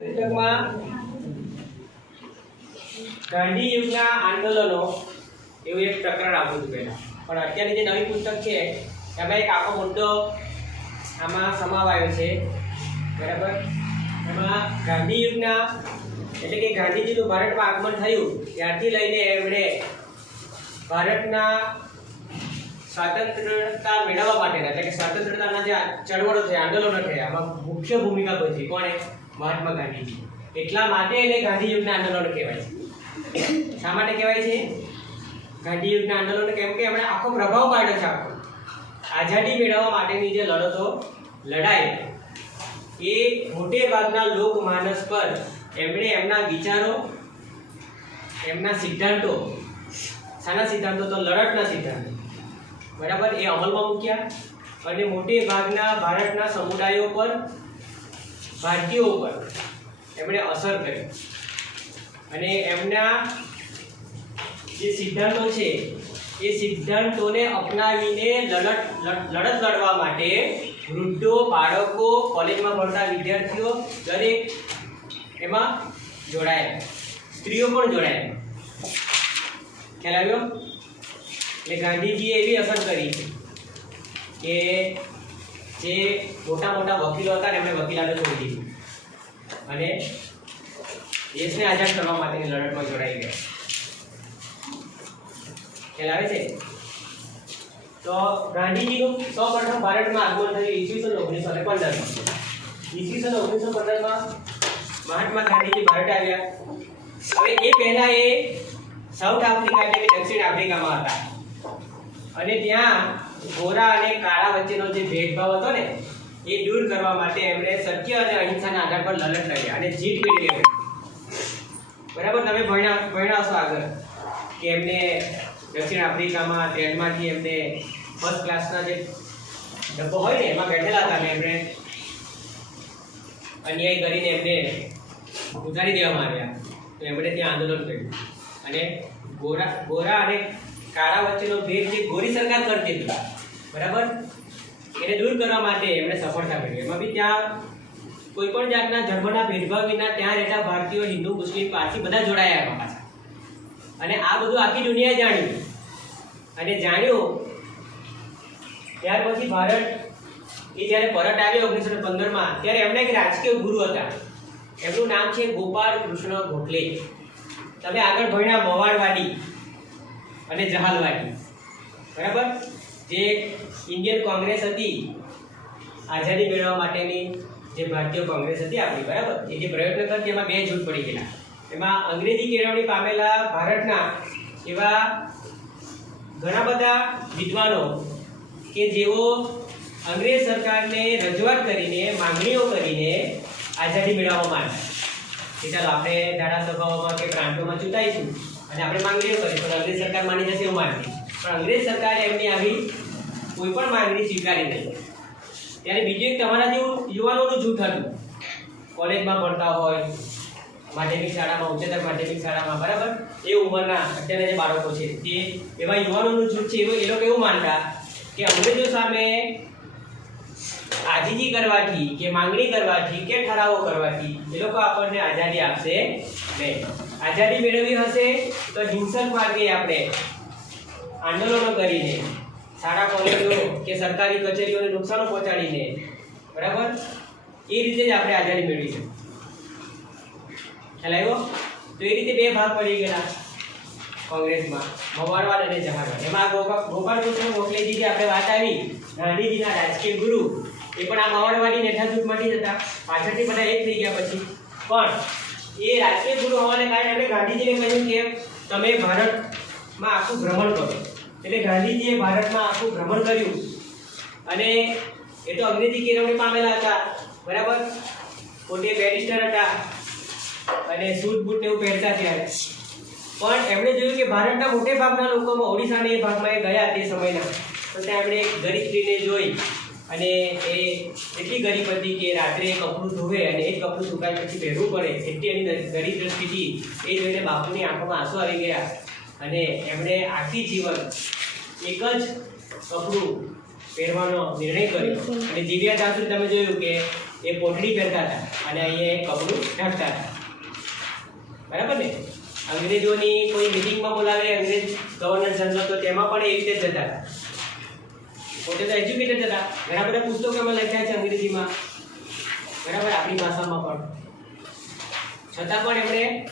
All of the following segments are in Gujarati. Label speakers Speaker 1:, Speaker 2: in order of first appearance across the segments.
Speaker 1: પુસ્તકમાં ગાંધી યુગના આંદોલનો એવું એક પ્રકરણ આવતું હતું પણ અત્યારે જે નવી પુસ્તક છે, એમાં એક આખો મુદ્દો આમાં સમાવાયો છે. બરાબર? એમાં ગાંધી યુગના એટલે કે ગાંધીજીનું ભારતમાં આગમન થયું, ત્યારથી લઈને એમણે ભારતના સ્વાતંત્રતા મેળવવા માટેના, એટલે કે સ્વતંત્રતાના જે ચળવળો છે, આંદોલનો છે, આમાં મુખ્ય ભૂમિકા ભજવી. કોણે? મહાત્મા ગાંધીજી. એટલા માટે એને ગાંધી યુગના આંદોલનો કહેવાય છે. શા માટે કહેવાય છે? ગાંધી યુગના આંદોલનો કેમ કે એમણે આખો પ્રભાવ પાડ્યો છે આખો. આઝાદી મેળવવા માટેની જે લડતો લડાઈ એ મોટે ભાગના લોકમાનસ પર એમણે એમના વિચારો, એમના સિદ્ધાંતો, શાના સિદ્ધાંતો તો લડતના સિદ્ધાંતો, બરાબર એ અમલમાં મૂક્યા અને મોટે ભાગના ભારતના સમુદાયો પર ભારતીયો પર એમણે અસર કરી. અને એમના જે સિદ્ધાંતો છે, એ સિદ્ધાંતોને અપનાવીને લડત, લડ- લડત લડવા માટે વૃદ્ધો, બાળકો કોલેજમાં ભણતા વિદ્યાર્થીઓ દરેક એમાં જોડાયા. સ્ત્રીઓ પણ જોડાયા. ખ્યાલ આવ્યો? એટલે ગાંધીજીએ એવી અસર કરી કે જે મોટા મોટા વકીલો હતા ને એમણે વકીલાતો છોડી દીધું. અને દેશને આઝાદ કરવા માટેની લડતમાં જોડાઈ ગયા. ખ્યાલ આવે છે? તો ગાંધીજીનું સૌપ્રથમ ભારતમાં આગમન થયું ઈસવીસન ઓગણીસો ને પંદરમાં ઈસવીસન ઓગણીસો પંદરમાં મહાત્મા ગાંધીજી ભારત આવ્યા. હવે એ પહેલા એ સાઉથ આફ્રિકા એટલે કે દક્ષિણ આફ્રિકામાં હતા. અને ત્યાં ગોરા અને કાળા વચ્ચેનો જે ભેદભાવ હતો ને, એ દૂર કરવા માટે એમણે સત્ય અને અહિંસાના આધાર પર લડત લડી અને જીત મેળવી બરાબર? તમે ભણ્યા ભણ્યા હશો આગળ કે એમને દક્ષિણ આફ્રિકામાં ટ્રેનમાંથી એમને ફર્સ્ટ ક્લાસના જે ડબ્બો હોય ને, એમાં બેઠેલા હતા ને એમણે. અન્યાય કરીને એમને ઉતારી દેવામાં આવ્યા. તો એમણે ત્યાં આંદોલન કર્યું. અને ગોરા ગોરા અને કાળા વચ્ચેનો ભેદ જે ગોરી સરકાર કરતી હતી બરાબર? એને દૂર કરવા માટે એમણે સફળતા મેળવી. એમાં બી ત્યાં કોઈ પણ જાતના ધર્મના ભેદભાવ વિના ત્યાં રહેતા ભારતીયો, હિન્દુ, મુસ્લિમ, પારસી બધા જોડાયા એમાં પાછા અને આ બધું આખી દુનિયાએ જાણ્યું. અને જાણ્યું ત્યાર પછી ભારત એ જ્યારે પરત આવ્યો ઓગણીસો પંદરમાં, ત્યારે એમના એક રાજકીય ગુરુ હતા. એમનું નામ છે ગોપાલ કૃષ્ણ ગોખલે. તમે આગળ ભણ્યા મવાડવાડી અને જહાલવાડી બરાબર? જે ઇન્ડિયન કોંગ્રેસ હતી, આઝાદી મેળવવા માટેની જે ભારતીય કોંગ્રેસ હતી આપણી, બરાબર? એ જે પ્રયત્ન હતા એમાં બે જૂથ પડી ગયેલા. એમાં અંગ્રેજી કેળવણી પામેલા ભારતના એવા ઘણા બધા વિદ્વાનો કે જેઓ અંગ્રેજ સરકારને રજૂઆત કરીને, માંગણીઓ કરીને આઝાદી મેળવવા આવ્યા કે ચાલો આપણે ધારાસભાઓમાં કે પ્રાંતોમાં ચૂંટાઈશું અને આપણે માંગણીઓ કરીશું અંગ્રેજ સરકાર માની જશે એવું માનતી પણ અંગ્રેજ સરકારે એમની આવી કોઈ પણ માંગણી સ્વીકારી નહીં. ત્યારે બીજું એક તમારા જેવું યુવાનોનું જૂથ હતું. કોલેજમાં ભણતા હોય, માધ્યમિક શાળામાં, ઉચ્ચતર માધ્યમિક શાળામાં, બરાબર? એ ઉંમરના અત્યારે જે બાળકો છે, તે એવા યુવાનોનું જૂથ છે એ લોકો એવું માનતા કે અંગ્રેજો સામે આજીજી કરવાથી કે માંગણી કરવાથી કે ઠરાવો કરવાથી એ લોકો આપણને આઝાદી આપશે નહીં. આઝાદી મેળવવી હશે તો હિંસક માર્ગે આપણે આંદોલનો કરીને, શાળા, કોલેજો કે સરકારી કચેરીઓને નુકસાન પહોંચાડીને, બરાબર? એ રીતે જ આપણે આઝાદી મેળવીશું ખ્યાલ આવ્યો? તો એ રીતે બે ભાગ પડી ગયેલા કોંગ્રેસમાં મવારવાદ અને જહારવાદ એમાં ગોપાલ કૃષ્ણ ગોખલેજી જે આપણે વાત આવી. ગાંધીજીના રાજકીય ગુરુ, એ પણ આ મવાડવાડી નેઠા જૂથમાંથી હતા. પાછળથી બધા એક થઈ ગયા પછી. પણ, એ રાજકીય ગુરુ હોવાને કારણે આપણે ગાંધીજીને કહ્યું કે, તમે ભારતમાં આખું ભ્રમણ કરો. એટલે ગાંધીજીએ ભારતમાં આખું ભ્રમણ કર્યું. અને એ તો અંગ્રેજી કેળવણી પામેલા હતા. બરાબર? પોતે બેરિસ્ટર હતા. અને સૂટ બૂટ એવું પહેરતા ત્યારે પણ એમણે જોયું કે ભારતના મોટે ભાગના લોકોમાં ઓડિશાના એ ભાગમાં એ ગયા તે સમયના. તો ત્યાં એમણે ગરીબ સ્ત્રીને જોઈ. અને એ એટલી ગરીબ હતી કે રાત્રે કપડું ધોવે અને એ કપડું સુકાય પછી પહેરવું પડે. એટલી એની ગરીબ સ્થિતિ એ જોઈને બાપુની આંખોમાં આંસુ આવી ગયા. અને એમણે આખી જીવન એક જ કપડું પહેરવાનો નિર્ણય કર્યો. અને જીવ્યા ત્યાં તમે જોયું કે એ પોટલી પહેરતા હતા અને અહીંયા એ કપડું ઢાંકતા હતા. બરાબર ને? અંગ્રેજોની કોઈ મિટિંગમાં બોલાવે અંગ્રેજ ગવર્નર જનરલ તો તેમાં પણ એ રીતે જતા હતા. પોતે તો એજ્યુકેટેડ હતા. ઘણા બધા પુસ્તકો એમાં લખ્યા છે અંગ્રેજીમાં. બરાબર આપણી ભાષામાં પણ. છતાં પણ એમણે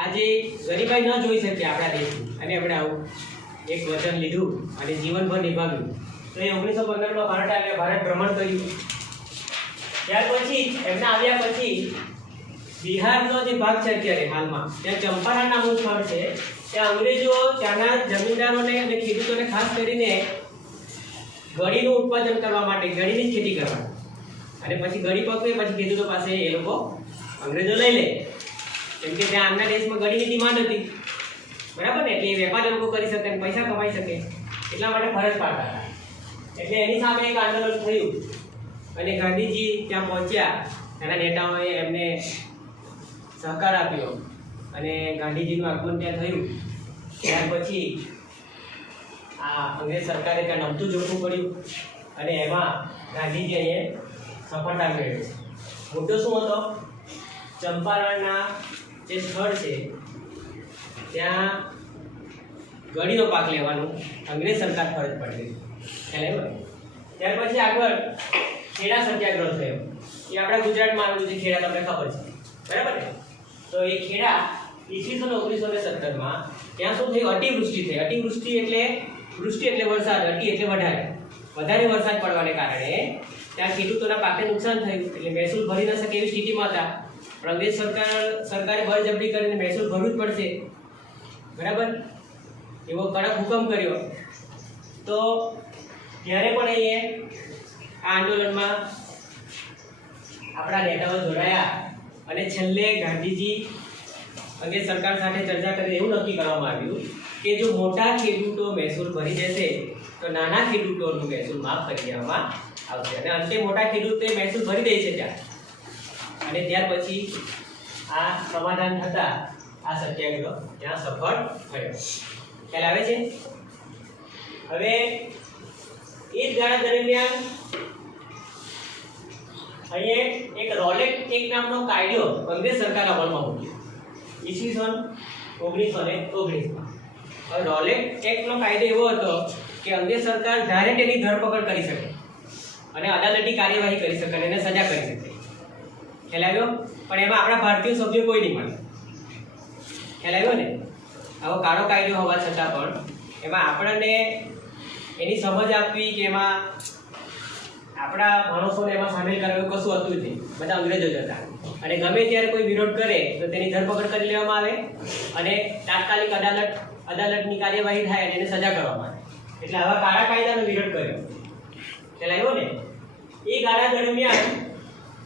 Speaker 1: આજે ગરીબાઈ ન જોઈ શકીએ આપણા દેશની. અને એમણે આવું એક વચન લીધું અને જીવનભર નિભાવ્યું. તો એ ઓગણીસો પંદરમાં ભારત આવ્યા, ભારત ભ્રમણ કર્યું. ત્યાર પછી એમના આવ્યા પછી બિહારનો જે ભાગ છે અત્યારે હાલમાં, ત્યાં ચંપારણ નામનું સ્થળ છે. ત્યાં અંગ્રેજો ત્યાંના જમીનદારોને અને ખેડૂતોને ખાસ કરીને ગળીનું ઉત્પાદન કરવા માટે, ગળીની ખેતી કરવા. અને પછી ગળી પકવે, પછી ખેડૂતો પાસે એ લોકો અંગ્રેજો લઈ લે. કેમ કે ત્યાં આમના દેશમાં ગળીની ડિમાન્ડ હતી. બરાબર ને? એટલે વેપાર લોકો કરી શકે પૈસા કમાઈ શકે. એટલા માટે ફરજ પાડતા હતા. એટલે એની સામે એક આંદોલન થયું. અને ગાંધીજી ત્યાં પહોંચ્યા. એના નેતાઓએ એમને સહકાર આપ્યો. અને ગાંધીજીનું આગમન ત્યાં થયું. ત્યાર પછી આ અંગ્રેજ સરકારે ત્યાં નમતું જોખવું પડ્યું. અને એમાં ગાંધીજી અહીંયા સફળતા મેળવી. મુદ્દો શું હતો? ચંપારણના જે સ્થળ છે, ત્યાં ગળીનો પાક લેવાનું, અંગ્રેજ સરકાર ફરજ પડી. ખ્યાલ? ત્યાર પછી આગળ ખેડા સત્યાગ્રહ થયો. એ આપણા ગુજરાતમાં આવેલું છે, ખેડા, તમને ખબર છે. બરાબર ને? તો એ ખેડા ઈસવીસો ઓગણીસો ને સત્તરમાં ત્યાં શું થયું? અતિવૃષ્ટિ થઈ. અતિવૃષ્ટિ એટલે, વૃષ્ટિ એટલે વરસાદ, અતિ એટલે વધારે. વધારે વરસાદ પડવાને કારણે ત્યાં ખેડૂતોના પાકને નુકસાન થયું. એટલે મહેસૂલ ભરી ન શકે એવી સ્થિતિમાં હતા. અંગ્રેજ સરકાર સરકારે બળજબરી કરીને મહેસૂલ ભરવું જ પડશે. બરાબર? એવો કડક હુકમ કર્યો. તો ત્યારે પણ અહીંયા આ આંદોલનમાં આપણા નેતાઓ જોડાયા અને છેલ્લે ગાંધીજી અંગે સરકાર સાથે ચર્ચા કરીને એવું નક્કી કરવામાં આવ્યું કે જો મોટા ખેડૂતો મહેસૂલ ભરી દેશે, તો નાના ખેડૂતોનું મહેસૂલ માફ કરી દેવામાં આવશે. અને અંતે મોટા ખેડૂતે મહેસૂલ ભરી દે છે ત્યાં. અને ત્યાર પછી આ સમાધાન થતા આ સત્યાગ્રહ ત્યાં સફળ થયો. ખ્યાલ આવે છે? હવે એ જ ગાળા દરમિયાન અહીંયા એક રોલેટ એક નામનો કાયદો અંગ્રેજ સરકાર અમલમાં મૂક્યો. ઈસવીસન ઓગણીસો ને ઓગણીસમાં. હવે રોલેટ એક્ટનો કાયદો એવો હતો કે અંગ્રેજ સરકાર ડાયરેક્ટ એની ધરપકડ કરી શકે અને અદાલતી કાર્યવાહી કરી શકે અને સજા કરી શકે. ખ્યાલ આવ્યો પણ એમાં આપણા ભારતીય સભ્યો કોઈ નહીં મળે. ખ્યાલ આવ્યો ને? આવો કાળો કાયદો હોવા છતાં પણ એમાં આપણને એની સમજ આપવી કે એમાં આપણા માણસોને એમાં સામેલ કરાવ્યું કશું હતું નહીં. બધા અંગ્રેજો જ હતા. અને ગમે ત્યારે કોઈ વિરોધ કરે, તો તેની ધરપકડ કરી લેવામાં આવે અને તાત્કાલિક અદાલત, અદાલતની કાર્યવાહી થાય અને એને સજા કરવામાં આવે. એટલે આવા કાળા કાયદાનો વિરોધ કર્યો. ખ્યાલ ને? એ ગાળા દરમિયાન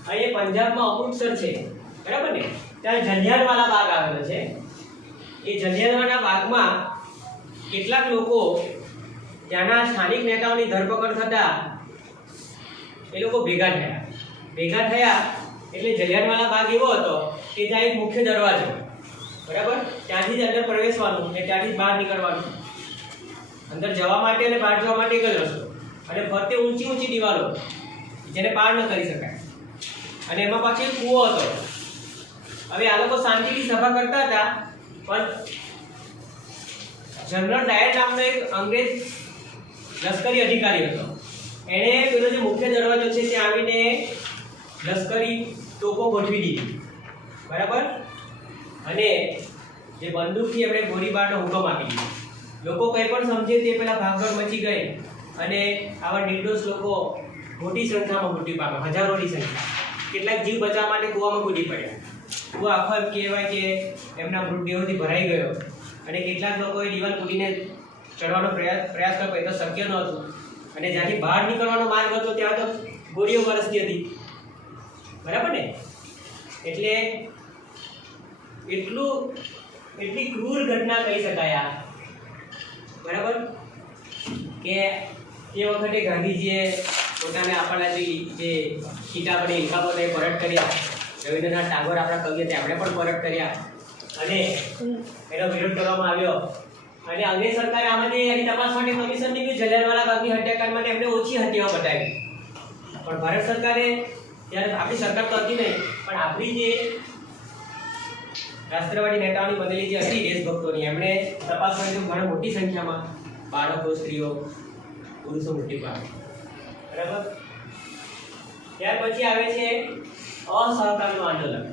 Speaker 1: અહીંયા પંજાબમાં અમૃતસર છે. બરાબર ને? ત્યાં જંજિયારવાલા બાગ આવેલો છે. એ જંજિયારવાલા બાગમાં કેટલાક લોકો ત્યાંના સ્થાનિક નેતાઓની ધરપકડ થતા એ લોકો ભેગા થયા. ભેગા થયા એટલે જલિયાનવાલા બાગ એવો હતો કે ત્યાં એક મુખ્ય દરવાજો. બરાબર? ત્યાંથી જ અંદર પ્રવેશવાનું અને ત્યાંથી બહાર નીકળવાનું. અંદર જવા માટે અને બહાર જવા માટે એક જ રસ્તો અને ફરતે ઊંચી ઊંચી દિવાલો. જેને પાર ન કરી શકાય. અને એમાં પાછી કૂવો હતો. હવે આ લોકો શાંતિથી સભા કરતા હતા, પણ જનરલ ડાયર નામનો એક અંગ્રેજ લશ્કરી અધિકારી હતો. એણે પેલો જે મુખ્ય દરવાજો છે ત્યાં આવીને લશ્કરી તોપો ગોઠવી દીધી. બરાબર? અને જે બંદૂકથી એમણે ગોળીબારનો હુકમ આપી દીધો લોકો કંઈ પણ સમજે તે પહેલાં ભાગદોડ મચી ગઈ અને આવા નિર્દોષ લોકો મોટી સંખ્યામાં મૃત્યુ પામે હજારોની સંખ્યા કેટલાક જીવ બચાવવા માટે કૂવામાં કૂદી પડ્યા. કૂવો આખો એમ કહેવાય કે એમના મૃતદેહોથી ભરાઈ ગયો. અને કેટલાક લોકોએ દિવાલ કૂદીને ચડવાનો પ્રયાસ પ્રયાસ કર્યો એ તો શક્ય નહોતું. અને જ્યાંથી બહાર નીકળવાનો માર્ગ હતો, ત્યાં તો ગોળીઓ વરસતી હતી. બરાબર ને? એટલે એટલું, એટલી ક્રૂર ઘટના કહી શકાય આ. બરાબર? કે તે વખતે ગાંધીજીએ પોતાને આપણા જે કિતાબને ઇન્કામોને પરત કર્યા. રવિન્દ્રનાથ ટાગોર આપણા કવિ હતા, એમણે પણ પરત કર્યા. અને એનો વિરોધ કરવામાં આવ્યો. અને અંગ્રેજ સરકારે આમાંથી એની તપાસ માટે કમિશન નીકળ્યું જલિયાનવાલા બાગની હત્યાકાંડમાં એમને ઓછી હત્યાઓ બતાવી. પણ ભારત સરકારે ત્યારે આપણી સરકાર તો હતી નહીં, પણ આપણી જે રાષ્ટ્રવાદી નેતાઓની બનેલી જે હતી, દેશભક્તોની, એમણે તપાસ કરી ઘણી મોટી સંખ્યામાં બાળકો, સ્ત્રીઓ, પુરુષો મૃત્યુ પામે બરાબર? ત્યાર પછી આવે છે અસહકારનું આંદોલન.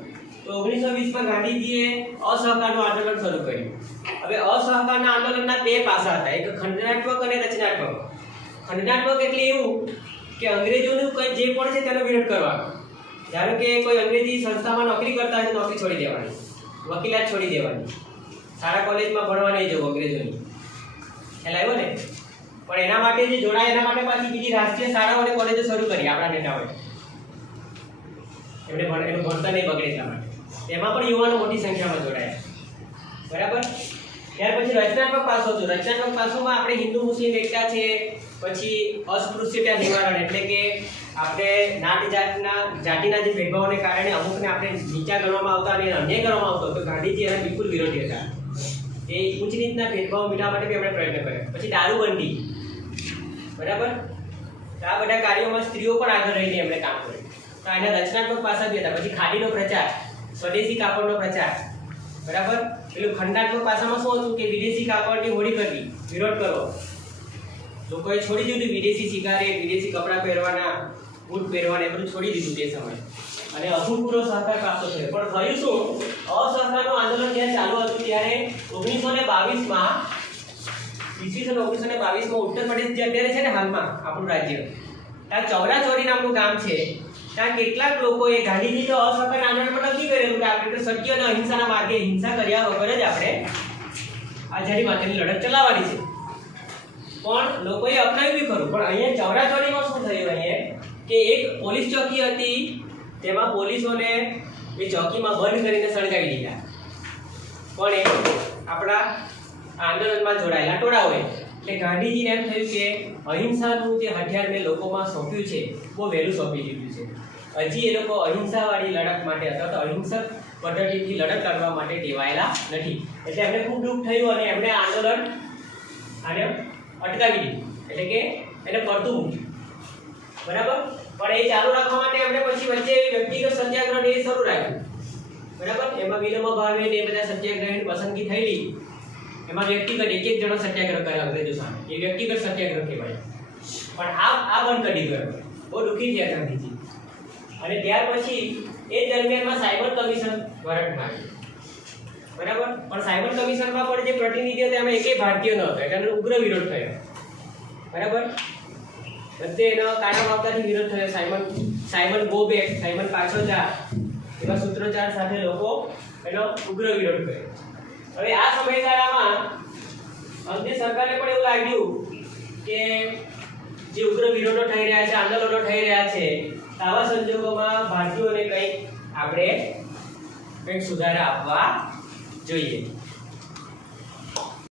Speaker 1: તો ઓગણીસો વીસમાં ગાંધીજીએ અસહકારનું આંદોલન શરૂ કર્યું. હવે અસહકારના આંદોલનના બે પાસા હતા. એક ખંડનાત્મક અને રચનાત્મક. ખંડનાત્મક એટલે એવું કે અંગ્રેજોનું કંઈ જે પણ છે તેનો વિરોધ કરવાનો. ધારો કે કોઈ અંગ્રેજી સંસ્થામાં નોકરી કરતા હોય નોકરી છોડી દેવાની. વકીલાત છોડી દેવાની. સારા કોલેજમાં ભણવા નહીં જવું અંગ્રેજોની. ખ્યાલ આવ્યો ને? પણ એના માટે જે જોડાય, એના માટે પાછી બીજી રાષ્ટ્રીય શાળાઓ અને કોલેજો શરૂ કરી આપણા નેતાઓએ એમને એનું ભણતર નહીં બગડે એટલા માટે. એમાં પણ યુવાનો મોટી સંખ્યામાં જોડાયા. બરાબર? ત્યાર પછી રચનાત્મક પાસો હતું. રચનાત્મક પાસોમાં આપણે હિન્દુ, મુસ્લિમ, એકતા છે, પછી અસ્પૃશ્યતા નિવારણ, એટલે કે આપણે નાટ જાતના, જાતિના જે ભેદભાવોને કારણે અમુકને આપણે નીચા ગણવામાં આવતા અને અન્ય કરવામાં આવતો તો ગાંધીજી એના બિલકુલ વિરોધી હતા. એ ઉચ્ચ રીતના ભેદભાવ મિટાવવા માટે બી આપણે પ્રયત્ન કર્યો. પછી દારૂબંધી. બરાબર? આ બધા કાર્યોમાં સ્ત્રીઓ પણ આગળ રહીને એમણે કામ કર્યું. તો આના રચનાત્મક પાસા બી હતા. પછી ખાદીનો પ્રચાર, સ્વદેશી કાપડનો પ્રચાર. બરાબર? પેલું ખંડાત્મક પાસામાં શું હતું કે વિદેશી કાપડની હોળી કરવી, વિરોધ કરવો. લોકોએ છોડી દીધું વિદેશી સિગારેટ વિદેશી કપડાં પહેરવાના, બૂટ પહેરવાના, એ બધું છોડી દીધું તે સમયે. અને અભૂતપૂર્વ સહકાર પ્રાપ્ત થયો. પણ થયું શું? અસહકારનું આંદોલન જ્યારે ચાલુ હતું ત્યારે ઓગણીસો ને બાવીસમાં ઈસવીસન ઓગણીસો ને બાવીસમાં ઉત્તર પ્રદેશ જે અત્યારે છે ને હાલમાં આપણું રાજ્ય, ત્યાં ચૌરાચૌરી નામનું ગામ છે. ત્યાં કેટલાક લોકોએ ગાંધીજી તો અસહકાર આંદોલનમાં નક્કી કરેલું કે આપણે તો સત્ય અને અહિંસાના માર્ગે હિંસા કર્યા વગર જ આપણે આઝાદી માટેની લડત ચલાવવાની છે. પણ લોકોએ અપનાવ્યું બી ખરું. પણ અહીંયા ચૌરાચૌરીમાં શું થયું અહીંયા? કે એક પોલીસ ચોકી હતી, તેમાં પોલીસોને એ ચોકીમાં બંધ કરીને સળગાવી દીધા. પણ એ આપણા આંદોલનમાં જોડાયેલા ટોળાઓએ. એટલે ગાંધીજીને એમ થયું કે અહિંસાનું જે હથિયાર મેં લોકોમાં સોંપ્યું છે, બહુ વહેલું સોંપી દીધું છે. હજી એ લોકો અહિંસાવાળી લડત માટે અથવા તો અહિંસક પદ્ધતિથી લડત કરવા માટે ટેવાયેલા નથી. એટલે એમને ખૂબ દુઃખ થયું અને એમણે આંદોલન આને અટકાવી દીધું. એટલે કે એને પડતું મૂક્યું. બરાબર? પણ એ ચાલુ રાખવા માટે એમણે પછી વચ્ચે વ્યક્તિગત સત્યાગ્રહ એ શરૂ રાખ્યું. બરાબર? એમાં વિનોબા ભાવે એ બધા સત્યાગ્રહની પસંદગી થયેલી. એમાં વ્યક્તિગત એક એક જણો સત્યાગ્રહ કરે અંગ્રેજો સામે. એ વ્યક્તિગત સત્યાગ્રહ કહેવાય. પણ આ આ બંધ કરી ગયો બહુ દુઃખી થયા ગાંધીજી અને ત્યાર પછી એ દરમિયાનમાં સાયબર કમિશન વરટમાં આવ્યું. બરાબર? પણ સાયબર કમિશનમાં પણ જે પ્રતિનિધિઓ હતા, એમાં એકેય ભારતીય ન હતા એટલે ઉગ્ર વિરોધ થયો. બરાબર? બધે એનો કારમ આવતાથી વિરોધ થયો. Simon Simon go back Simon પાછો જા એવા સૂત્રોચ્ચાર સાથે લોકો એનો ઉગ્ર વિરોધ કર્યો. હવે આ સમયગાળામાં અંતે સરકારને પણ એવું લાગ્યું કે જે ઉગ્ર વિરોધો થઈ રહ્યા છે, આંદોલનો થઈ રહ્યા છે, આવા સંજોગોમાં ભારતીયોને કંઈક આપણે કંઈક સુધારા આપવા જોઈએ.